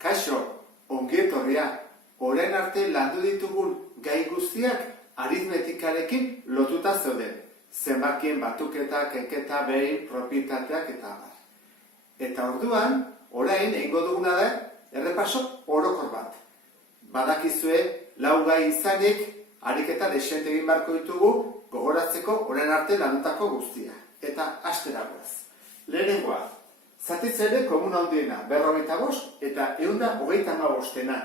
Kaixo, ongi etorria, orain arte landu ditugun gai guztiak aritmetikarekin lotuta zeuden. Zenbakien batuketak, enketa, behin, propietateak eta abar. Eta orduan, orain egingo duguna da errepaso orokor bat. Badakizue, lau gai izanik, ariketa desente egin barko ditugu gogoratzeko orain arte landutako guztia. Eta hastera goaz. Lehenengoa, zatitzaile komuna handiena, 55 eta 135.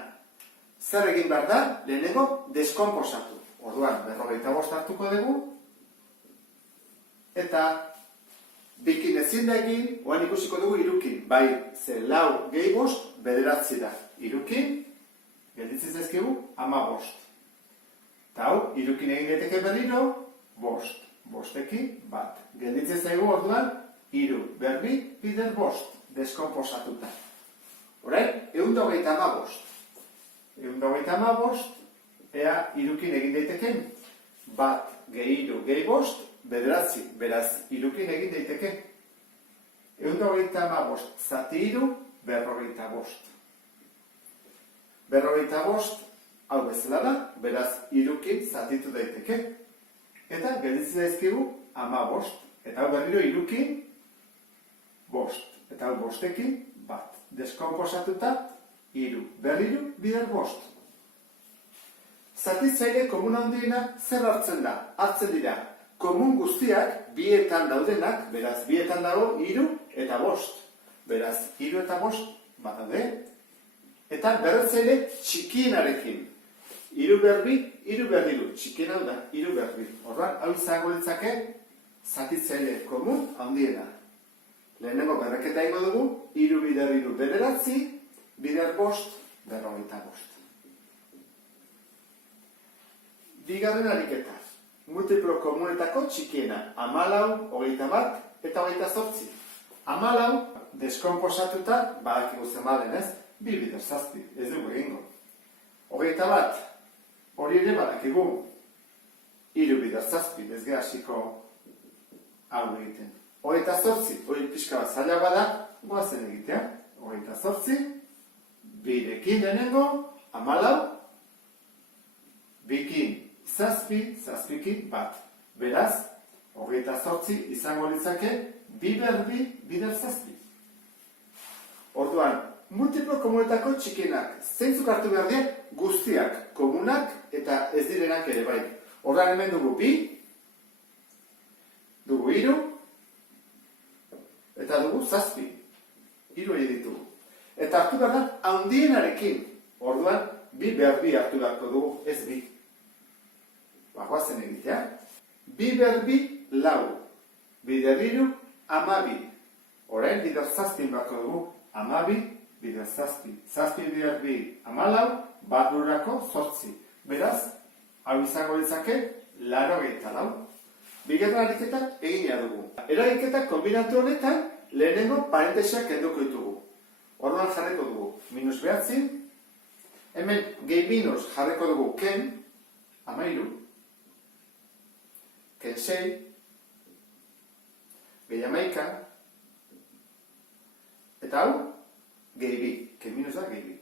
Zer egin behar da, lehenengo deskonposatu. Orduan, 55 hartuko dugu, eta bikin ezin da egin, oan ikusiko dugu irukin. Bai, ze lau gehi bost, bederatzi da. Irukin, gelditzen zaizkigu, 15. Eta hau, irukin egin daiteke berriro, bost. Bostekin, bat. Gelditzen zaigu orduan, iru, berbi, bider bost, deskonposatuta. Orain, 125. 125, ea irukin egin daiteken, bat, gehi iru, gehi bost, bederatzi, beraz, irukin egin daiteke. 125, zati iru, 45. 45, hau bezala da, beraz, irukin zatitu daiteke. Eta gelditzen daizkigu 15, eta hau berriro irukin bost, eta hau bostekin bat. Deskonposatuta iru, berriro bider bost. Zatitzaile komuna handiena zer hartzen da? Hartzen dira, komun guztiak bietan daudenak, beraz bietan dago iru eta bost. Beraz, iru eta bost bat daude. Eta berretzaile txikienarekin. Iru berbi, iru berriru, txikien hau da, iru berbi. Horran, hau izango litzake, zatitzaile komun handiena. Lehenengo berreketa ingo dugu, iru bider iru bederatzi, bider bost, 45. Bigarren ariketa, multiplo komunetako txikiena, 14, 21 eta 28. 14, deskonposatuta, badakigu zenbaren ez, 2 bider zazpi, ez dugu egingo. 21, hori ere badakigu, 3 bider zazpi, ez geha hasiko hau egiten. 28, hori pixka bat zaila bada, goazen egitea. 28, birekin denengo, 14, bikin zazpi, zazpikin bat. Beraz, 28 izango litzake, 2 berbi, bider zazpi. Orduan, multiplo komunetako txikienak, zeintzuk hartu behar dira, guztiak, komunak eta ez direnak ere bai. Orduan hemen dugu 2, dugu 3, eta dugu 7. 3 egin ditugu. Eta hartu behar da, handienarekin. Orduan, 2 berbi hartu beharko dugu, ez 2. Bagoazen egitea. 2 berbi, 4. Bider 3, 12. Orain, bider 7 beharko dugu, 12. Bider zazpi. Zazpi bider bi 14, bat lurako 8. Beraz, hau izango litzake, 84. Bigarren ariketa egina dugu. Eragiketa kombinatu honetan, lehenengo parentesak kenduko ditugu. Orduan jarriko dugu, minus 9, hemen gehi minus jarriko dugu ken, 13, ken 6, gehi 11, eta hau, gehi bi, ken minusa gehi bi.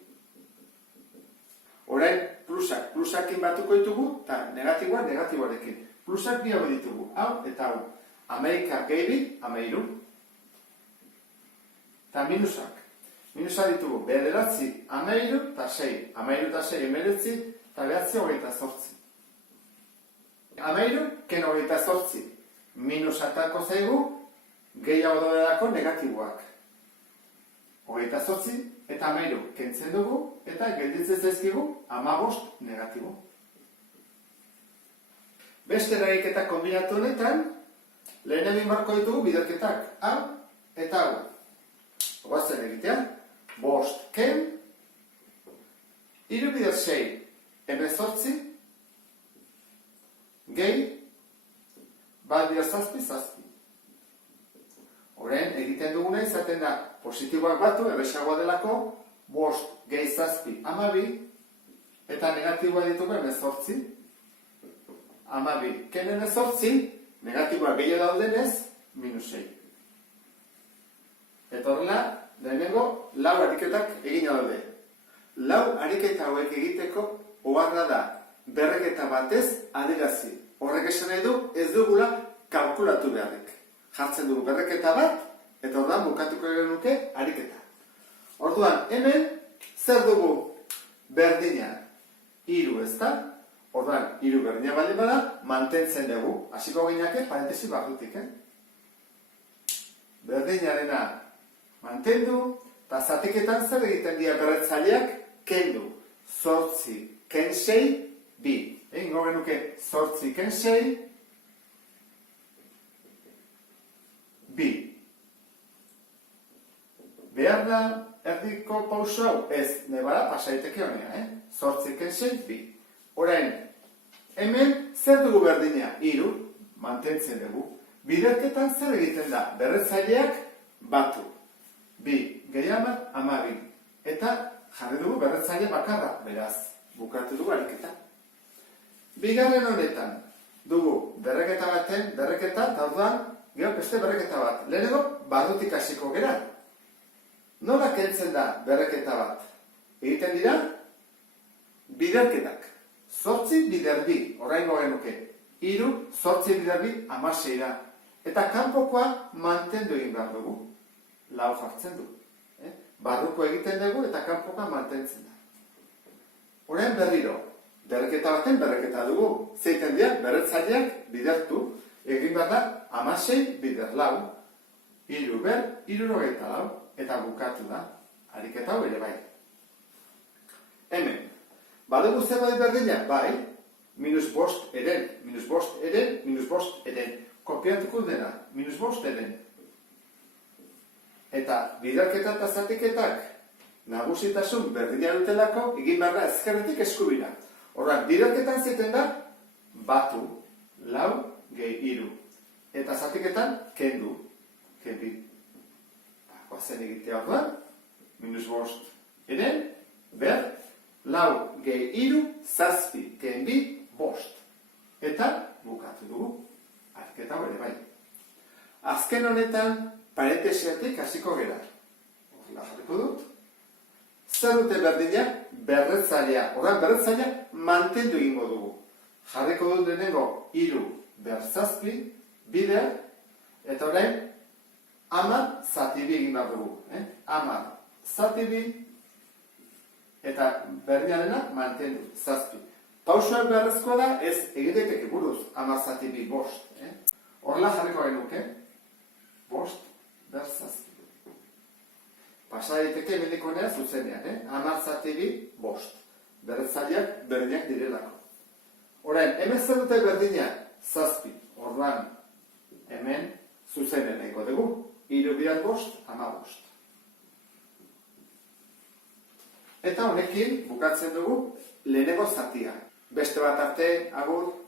Orain, plusakin batuko ditugu, eta negatiboa negatiboarekin. Plusak bi hau ditugu, hau eta hau. 11 gehi bi, 13. Eta minusak. Minusa ditugu, bederatzi, 13 eta 6. 13 eta 6 emeretzi, eta behatzi 28. 13, ken 28. Minusatako zaigu, gehiago daudelako negatiboak. 28 eta 13 kentzen dugu, eta gelditzen zaizkigu 15 negatibo. Beste eragiketa kombinatu honetan, lehen egin barko ditugu biderketak, hau eta hau. Goazen egitea, 5 ken, 3 bider 6, 18, gehi, bat bider zazpi, zazpi. Horren, egiten duguna izaten da, positiboak batu, erresagoa delako, 5 gehi zazpi, 12, eta negatiboa ditugu 18, 12, ken 18, negatiboa gehiago daudenez, minus 6. Eta horrela, lehenengo, lau ariketak egina daude. lau ariketa hauek egiteko oharra da berreketa batez adierazi. Horrek esan nahi du ez dugula kalkulatu beharrik. Jartzen dugu berreketa bat, eta orduan bukatuko genuke ariketa. Orduan, hemen zer dugu berdina? 3, ezta? Orduan, 3 berdina baldin bada, mantentzen dugu. Hasiko ginake, parentesi barrutik, Berdinarena mantendu, eta zatiketan zer egiten dira berretzaileak? Kendu. 8, ken 6, 2. Ingo genuke 8, ken 6, 2. Behar da, erdiko pauso hau, ez, nebara pasaiteke honea, 8, ken 6, 2. Orain, hemen zer dugu berdina? 3, mantentzen dugu. Biderketan zer egiten da? Berretzaileak batu. 2, gehiago 12. Eta jarri dugu berretzaile bakarra, beraz, bukatu dugu ariketa. Bigarren honetan, dugu berreketa baten, berreketa, eta orduan, gero beste berreketa bat. Lehenengo, barrutik hasiko gera. Nola kentzen da berreketa bat? Egiten dira, biderketak. 8 bider 2, oraingo genuke. 3, 8 bider 2, 16 da. Eta kanpokoa mantendu egin behar dugu. 4 jartzen du. Barruko egiten dugu eta kanpokoa mantentzen da. Orain berriro, berreketa baten berreketa dugu. Zeiten dira, berretzaileak bidertu, egin behar da 16 bider 4, 3 ber, 74, eta bukatu da. Ariketa hau ere bai. Hemen, badugu zerbait berdina? Bai, -5 eren, -5 eren, -5 eren. Kopiatuko dena, -5 eren. Eta biderketa eta zatiketak nagusitasun berdina dutelako egin behar da ezkerretik eskubira. Horrak, biderketan ziten da, batu, 4 gehi 3. Eta zatiketan, kendu, kenbi. Guazen egitea orduan, -5 eren, ber, 4 gehi 3, 7, kenbi, 5. Eta bukatu dugu. Ariketa hori bai. Azken honetan, parentesiatik hasiko gera. Horrela jarriko dut. Zer dute berdina? Berretzailea. Horren berretzailea mantendu egingo dugu. Jarriko dut lehenengo 3 ber 7, bider, eta orain 10 zati 2 egin behar dugu. 10 zati 2, eta berdinarena mantendu, 7. Pausoak beharrezkoa da, ez egitetek buruz, 10 zati 2, 5. Horrela jarriko genuke, 5 ber 7. Pasa daiteke mendikonea zuzenean, 10 zati 2, 5. Berretzaileak berdinak direlako. Orain, hemen zer dute berdina? 7. Orduan, hemen zuzenean egingo dugu. 3 bider 5, 15. Eta honekin bukatzen dugu lehenengo zatia. Beste bat arte, agur.